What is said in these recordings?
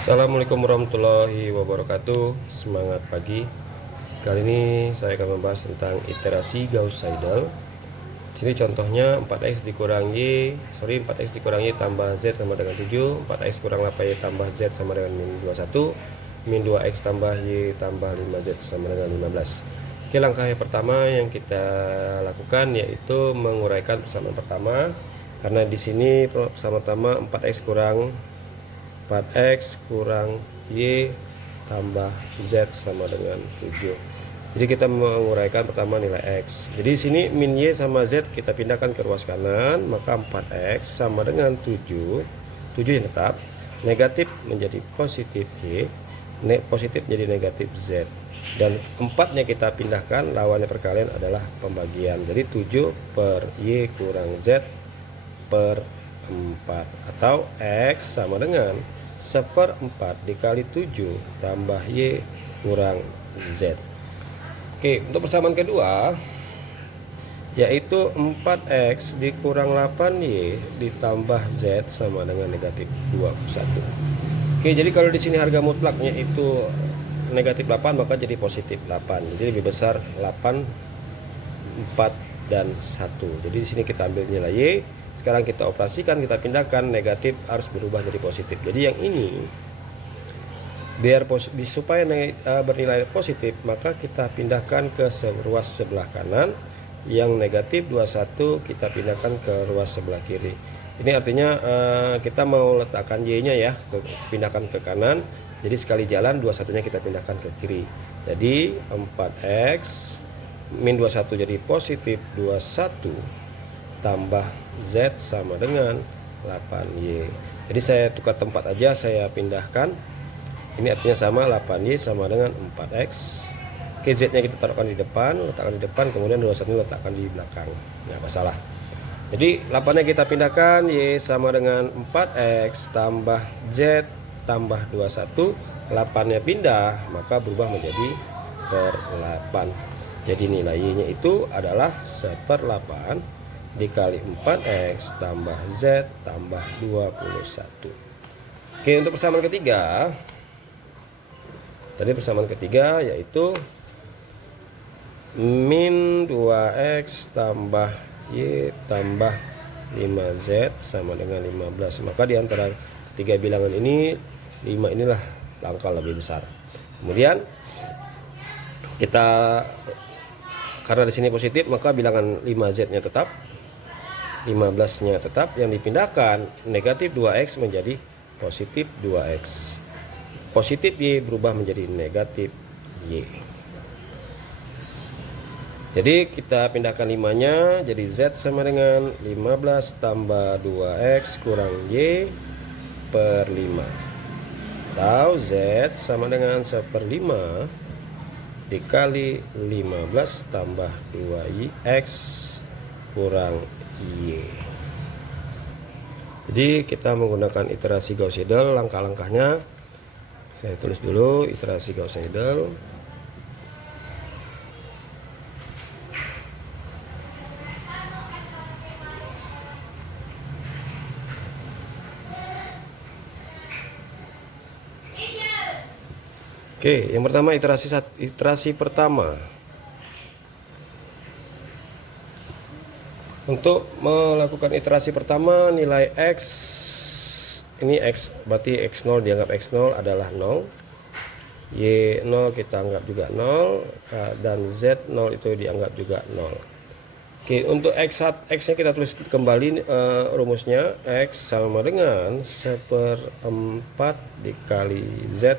Assalamualaikum warahmatullahi wabarakatuh. Semangat pagi. Kali ini saya akan membahas tentang iterasi Gauss-Seidel. Sini contohnya 4x dikurang Y tambah Z sama dengan 7, 4x kurang 8Y tambah Z sama dengan min 21, min 2x tambah Y tambah 5Z sama dengan 15. Oke, langkah yang pertama yang kita lakukan yaitu menguraikan persamaan pertama. Karena di sini persamaan pertama 4x kurang Y tambah Z sama dengan 7. Jadi kita menguraikan pertama nilai X. Jadi di sini min Y sama Z kita pindahkan ke ruas kanan, maka 4X sama dengan 7. 7 yang tetap, negatif menjadi positif Y, positif menjadi negatif Z. Dan 4-nya kita pindahkan, lawannya perkalian adalah pembagian. Jadi 7 per Y kurang Z per 4. Atau X sama dengan 1/4 dikali 7 tambah Y kurang Z. Oke, untuk persamaan kedua yaitu 4X dikurang 8Y ditambah Z sama dengan negatif 21. Oke, jadi kalau di sini harga mutlaknya itu negatif 8, maka jadi positif 8. Jadi lebih besar 8, 4 dan 1. Jadi di sini kita ambil nilai Y. Sekarang kita operasikan, kita pindahkan, negatif harus berubah jadi positif. Jadi yang ini biar supaya bernilai positif, maka kita pindahkan ke ruas sebelah kanan. Yang negatif 21 kita pindahkan ke ruas sebelah kiri. Ini artinya kita mau letakkan Y-nya ya, pindahkan ke kanan. Jadi sekali jalan 21-nya kita pindahkan ke kiri. Jadi 4X min 21 jadi positif 21 tambah Z sama dengan 8Y. Jadi saya tukar tempat aja, saya pindahkan. Ini artinya sama, 8Y sama dengan 4X. Oke, Z-nya kita taruhkan di depan, letakkan di depan, kemudian 21 letakkan di belakang. Nggak masalah. Jadi 8-nya kita pindahkan, Y sama dengan 4X tambah Z tambah 21. 8-nya pindah, maka berubah menjadi per 8. Jadi nilai Y-nya itu adalah 1/8 dikali 4X tambah Z tambah 21. Oke, untuk persamaan ketiga, tadi persamaan ketiga yaitu min 2X tambah Y tambah 5Z sama dengan 15. Maka di antara tiga bilangan ini 5 inilah angka lebih besar. Kemudian kita, karena di sini positif, maka bilangan 5Z-nya tetap, 15-nya tetap. Yang dipindahkan negatif 2X menjadi positif 2X. Positif Y berubah menjadi negatif Y. Jadi kita pindahkan 5-nya, jadi Z sama dengan 15 tambah 2X kurang Y per 5. Atau Z sama dengan 1/5 dikali 15 tambah 2X kurang Y. Jadi kita menggunakan iterasi Gauss-Seidel. Langkah-langkahnya saya tulis dulu, iterasi Gauss-Seidel. Oke, yang pertama iterasi pertama. Untuk melakukan iterasi pertama, nilai X, ini X, berarti X0 dianggap X0 adalah 0, Y0 kita anggap juga 0, dan Z0 itu dianggap juga 0. Oke, untuk X nya kita tulis kembali rumusnya. X sama dengan 1/4 dikali Z,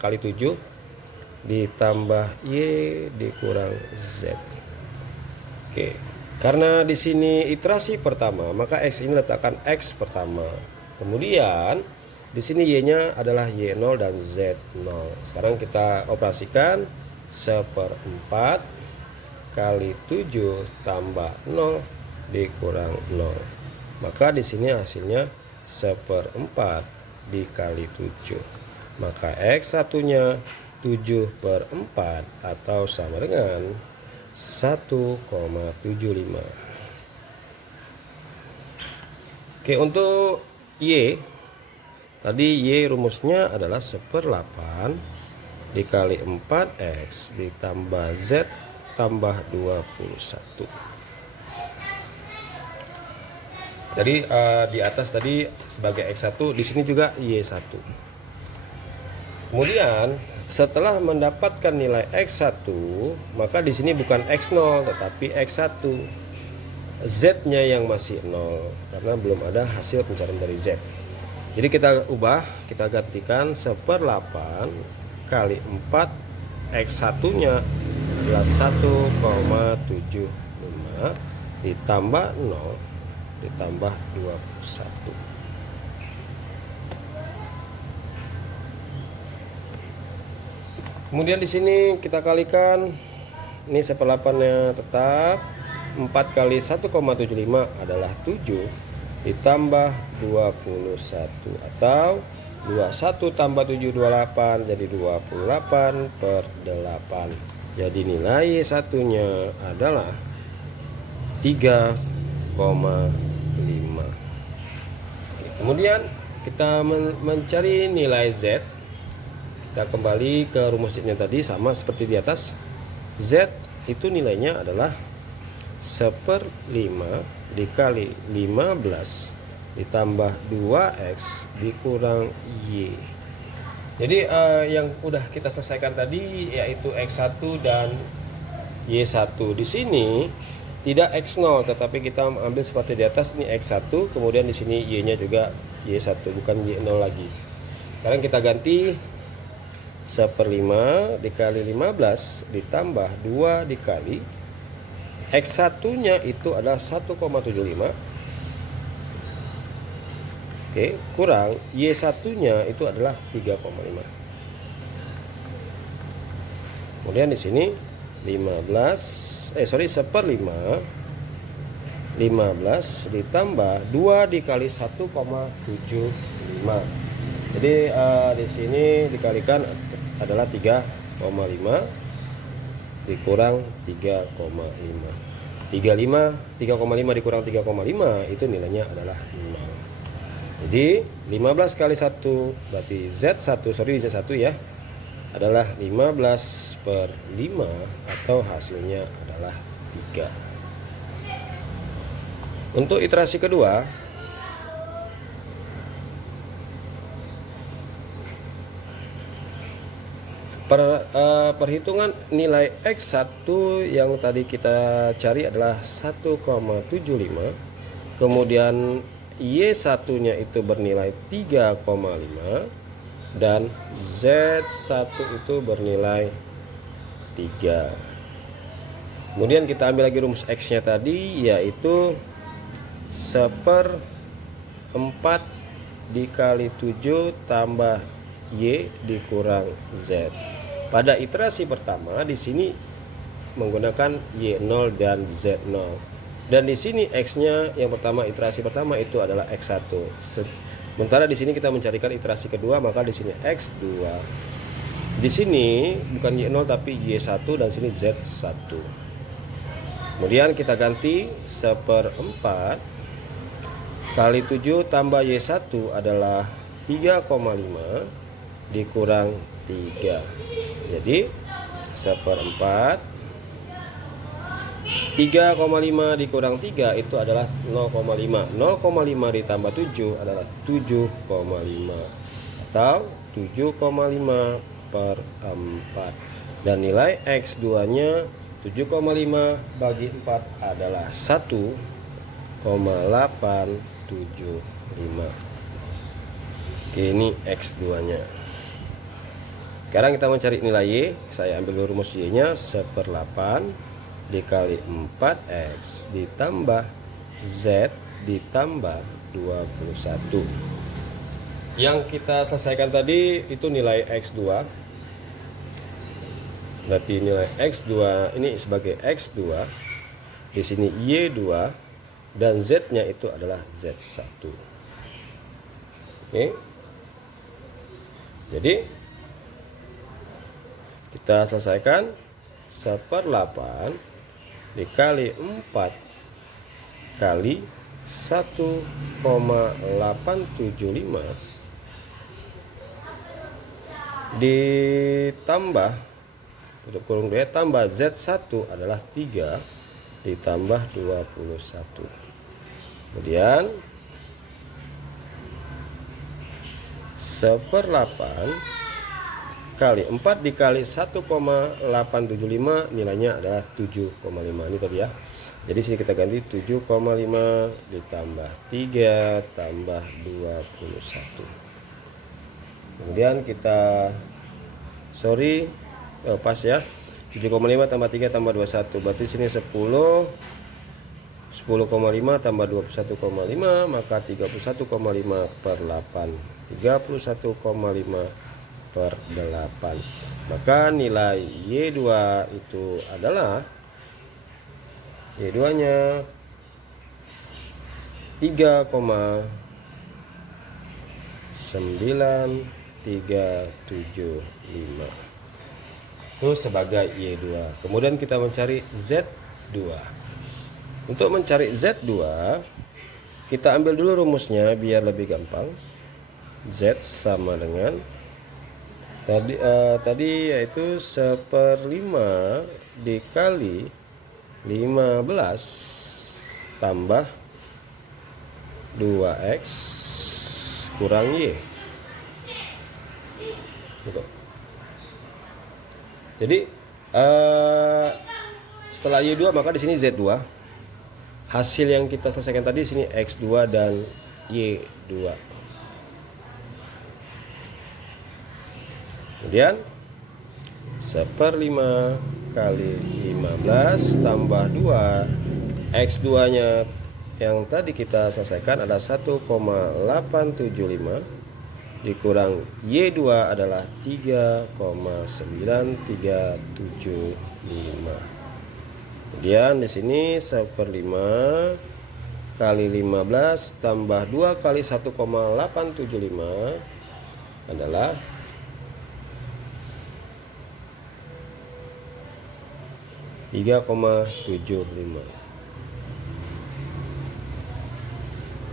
kali 7 ditambah Y dikurang Z. Oke, karena di sini iterasi pertama, maka X ini letakkan X pertama. Kemudian di sini Y-nya adalah Y0 dan Z0. Sekarang kita operasikan 1/4 kali 7 tambah 0 dikurang 0. Maka di sini hasilnya 1/4 dikali 7. Maka X satunya 7/4 atau sama dengan 1,75. Oke, untuk Y Tadi Y rumusnya adalah 1/8 dikali 4X ditambah Z tambah 21. Jadi di atas tadi sebagai X1, di sini juga Y1. Kemudian setelah mendapatkan nilai X1, maka di sini bukan X0 tetapi X1. Z-nya yang masih 0 karena belum ada hasil pencarian dari Z. Jadi kita ubah, kita gantikan 1/8 kali 4 X1-nya adalah 1,75 ditambah 0 ditambah 21. Kemudian di sini kita kalikan, ini 1/8-nya tetap 4 kali 1,75 adalah 7 ditambah 21 atau 21 tambah 7 28 jadi 28/8. Jadi nilai satunya adalah 3,5. Kemudian kita mencari nilai Z. Kita kembali ke rumus Z-nya tadi sama seperti di atas. Z itu nilainya adalah 1/5 dikali 15 ditambah 2X dikurang Y. Jadi yang udah kita selesaikan tadi yaitu X1 dan Y1. Di sini tidak X0 tetapi kita ambil seperti di atas, ini X1, kemudian di sini Y-nya juga Y1 bukan Y0 lagi. Sekarang kita ganti 1/5 dikali 15 ditambah 2 dikali X1-nya itu adalah 1,75. Oke, kurang Y1-nya itu adalah 3,5. Kemudian di sini 1/5 ditambah 2 dikali 1,75. Jadi di sini dikalikan adalah 3,5 dikurang 3,5. 3,5 dikurang 3,5 itu nilainya adalah 0. Jadi 15 kali 1 berarti Z1 ya adalah 15/5 atau hasilnya adalah 3. Untuk iterasi kedua, perhitungan nilai X1 yang tadi kita cari adalah 1,75. Kemudian Y1-nya itu bernilai 3,5 dan Z1 itu bernilai 3. Kemudian kita ambil lagi rumus X-nya tadi yaitu 1/4 dikali 7 tambah Y dikurang Z. Pada iterasi pertama di sini menggunakan Y0 dan Z0. Dan di sini X-nya yang pertama, iterasi pertama itu adalah X1. Sementara di sini kita mencarikan iterasi kedua, maka di sini X2. Di sini bukan Y0 tapi Y1 dan sini Z1. Kemudian kita ganti 1/4 kali 7 tambah Y1 adalah 3,5 dikurang 3. Jadi 1/4 3,5 dikurang 3 itu adalah 0,5. 0,5 ditambah 7 adalah 7,5 atau 7,5/4. Dan nilai X2-nya 7,5 bagi 4 adalah 1,875. Oke, ini X2-nya. Sekarang kita mencari nilai Y. Saya ambil rumus Y-nya 1/8 dikali 4X ditambah Z ditambah 21. Yang kita selesaikan tadi itu nilai X2. Berarti nilai X2 ini sebagai X2. Di sini Y2 dan Z-nya itu adalah Z1. Oke. Jadi kita selesaikan 1/8 dikali 4 kali 1,875 ditambah tutup kurung 2 tambah Z1 adalah 3 ditambah 21. Kemudian 1/8 kali 4 dikali 1,875 nilainya adalah 7,5 ini tadi ya. Jadi sini kita ganti 7,5 ditambah 3 tambah 21. Kemudian kita pas ya. 7,5 tambah 3 tambah 21. Berarti sini 10,5 tambah 21,5 maka 31,5 per 8. 31,5 per 8. Maka nilai Y2 itu adalah Y2 nya 3,9375 itu sebagai Y2. Kemudian kita mencari Z2. Untuk mencari Z2 kita ambil dulu rumusnya biar lebih gampang. Z sama dengan tadi yaitu 1/5 dikali 15 tambah 2x kurang Y. Jadi setelah Y2 maka di sini Z2. Hasil yang kita selesaikan tadi di sini X2 dan Y2. Kemudian 1/5 kali 15 tambah 2 X2 nya yang tadi kita selesaikan ada 1,875 dikurang Y2 adalah 3,9375. Kemudian di sini 1/5 kali 15 tambah 2 kali 1,875 adalah 3,75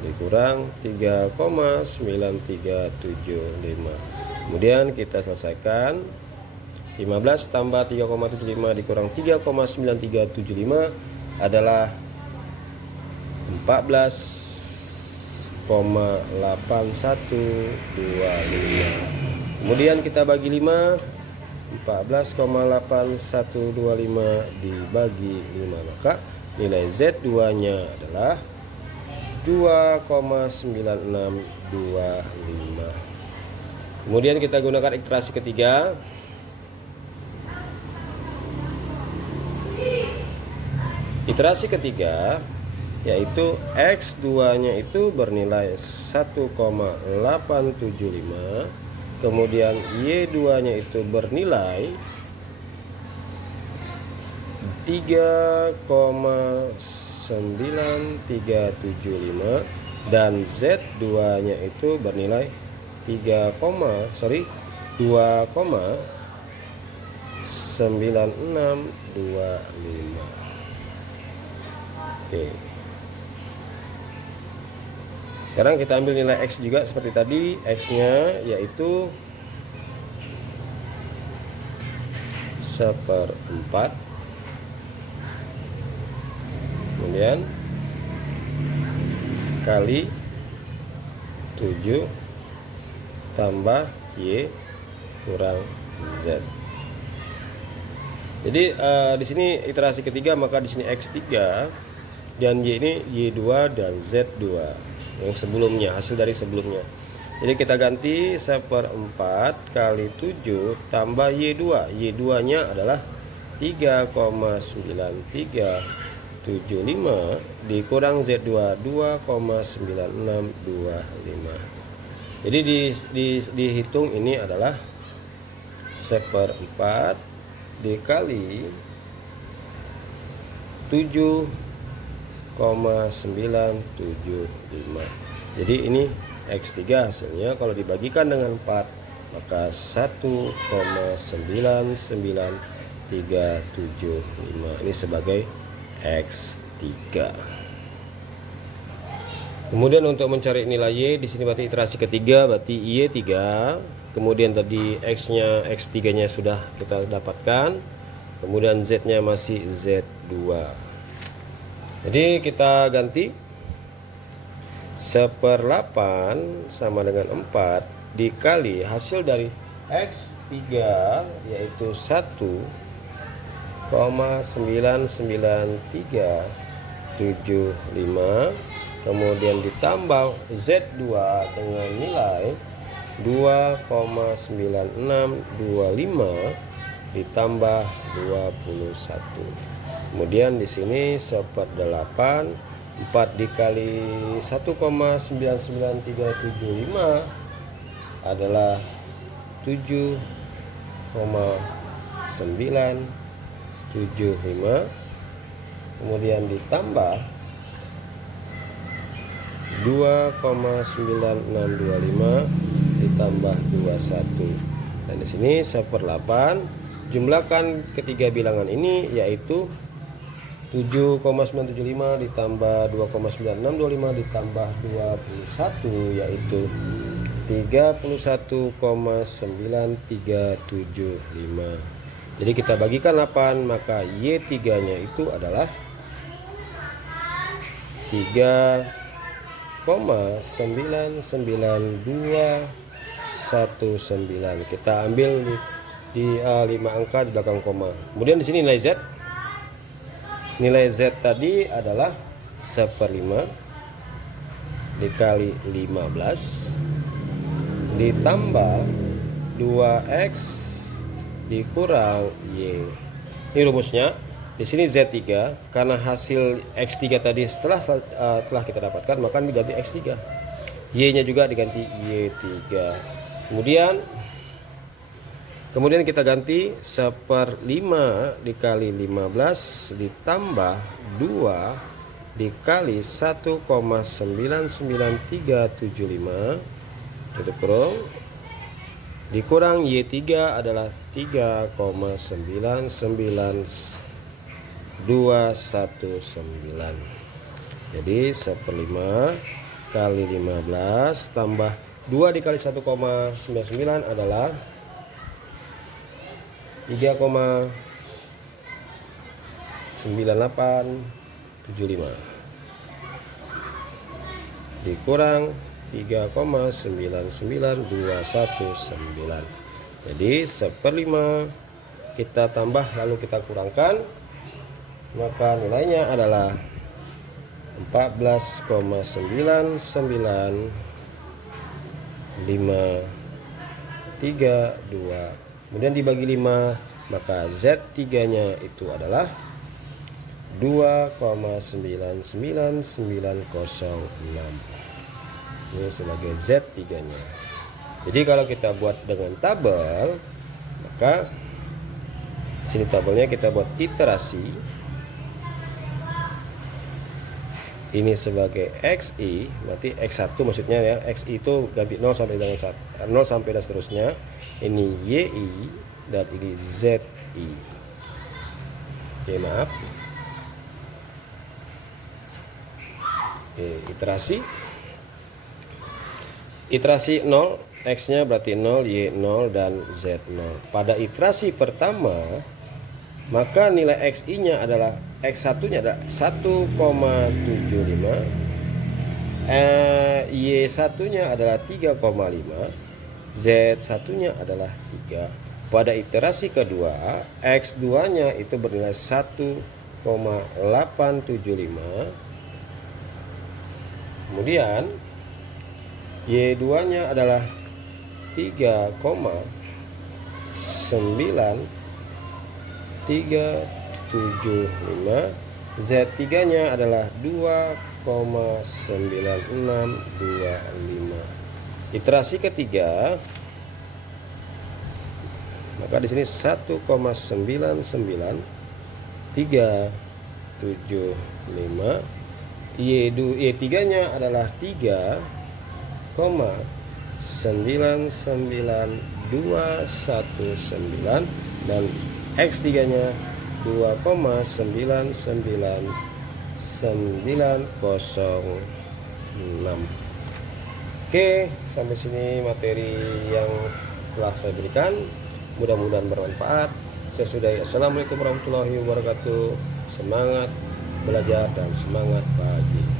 dikurang 3,9375. Kemudian kita selesaikan 15 tambah 3,75 dikurang 3,9375 adalah 14,8125. Kemudian kita bagi 5, 14,8125 dibagi 5 maka nilai Z2 nya adalah 2,9625. Kemudian kita gunakan iterasi ketiga. Iterasi ketiga yaitu X2 nya itu bernilai 1,875. Kemudian Y2 nya itu bernilai 3,9375 dan Z2 nya itu bernilai 2,9625. Oke. Sekarang kita ambil nilai X juga seperti tadi. X nya yaitu 1/4. Kemudian kali 7 tambah Y kurang Z. Jadi di sini iterasi ketiga maka di sini X3 dan Y ini Y2 dan Z2 yang sebelumnya, hasil dari sebelumnya. Jadi kita ganti 1/4 kali 7 tambah Y2. Y2 nya adalah 3,9375 dikurang Z2 2,9625. Jadi dihitung ini adalah 1/4 dikali 7,975. Jadi ini X3 hasilnya kalau dibagikan dengan 4 maka 1,99375. Ini sebagai X3. Kemudian untuk mencari nilai Y di sini berarti iterasi ketiga berarti Y3 kemudian tadi X-nya, X3 nya sudah kita dapatkan, kemudian Z-nya masih Z2. Jadi kita ganti 1/8 sama dengan 4 dikali hasil dari X3 yaitu 1,99375, kemudian ditambah Z2 dengan nilai 2,9625 ditambah 21. Kemudian di sini 1/8, 4 dikali 1,99375 adalah 7,975, kemudian ditambah 2,9625 ditambah 21. Dan di sini 1/8, jumlahkan ketiga bilangan ini yaitu 7,975 ditambah 2,9625 ditambah 21 yaitu 31,9375. Jadi kita bagikan 8, maka Y3 nya itu adalah 3,99219. Kita ambil di 5 angka di belakang koma. Kemudian di sini nilai Z. Nilai Z tadi adalah 1/5 dikali 15 ditambah 2X dikurang Y. Ini rumusnya. Di sini Z3 karena hasil X3 tadi telah kita dapatkan, maka diganti X3. Y-nya juga diganti Y3. Kemudian kita ganti 1/5 dikali 15 ditambah 2 dikali 1,99375 tutup kurung dikurang Y3 adalah 3,99219. Jadi 1/5 kali 15 tambah 2 dikali 1,99 adalah 3,9875 dikurang 3,99219. Jadi 1/5 kita tambah lalu kita kurangkan, maka nilainya adalah 14,99532. Kemudian dibagi 5, maka Z3 nya itu adalah 2,99906. Ini sebagai Z3 nya. Jadi kalau kita buat dengan tabel, maka sini tabelnya kita buat iterasi. Ini sebagai XI, berarti X1 maksudnya ya. XI itu ganti 0 sampai dengan 1, 0 sampai dan seterusnya. Ini YI dan ini ZI. Oke, maaf. Oke, iterasi 0, X-nya berarti 0, Y 0 dan Z 0. Pada iterasi pertama, maka nilai XI-nya adalah X1-nya adalah 1,75, Y1-nya adalah 3,5, Z1-nya adalah 3. Pada iterasi kedua, X2-nya itu bernilai 1,875. Kemudian Y2-nya adalah 3,9375, Z3-nya adalah 2,9625. Iterasi ketiga, maka di sini 1,99375, Y3-nya adalah 3,99219 dan X3-nya 2,99906. Oke, sampai sini materi yang telah saya berikan. Mudah-mudahan bermanfaat. Saya sudahi. Assalamualaikum warahmatullahi wabarakatuh. Semangat belajar dan semangat bahagia.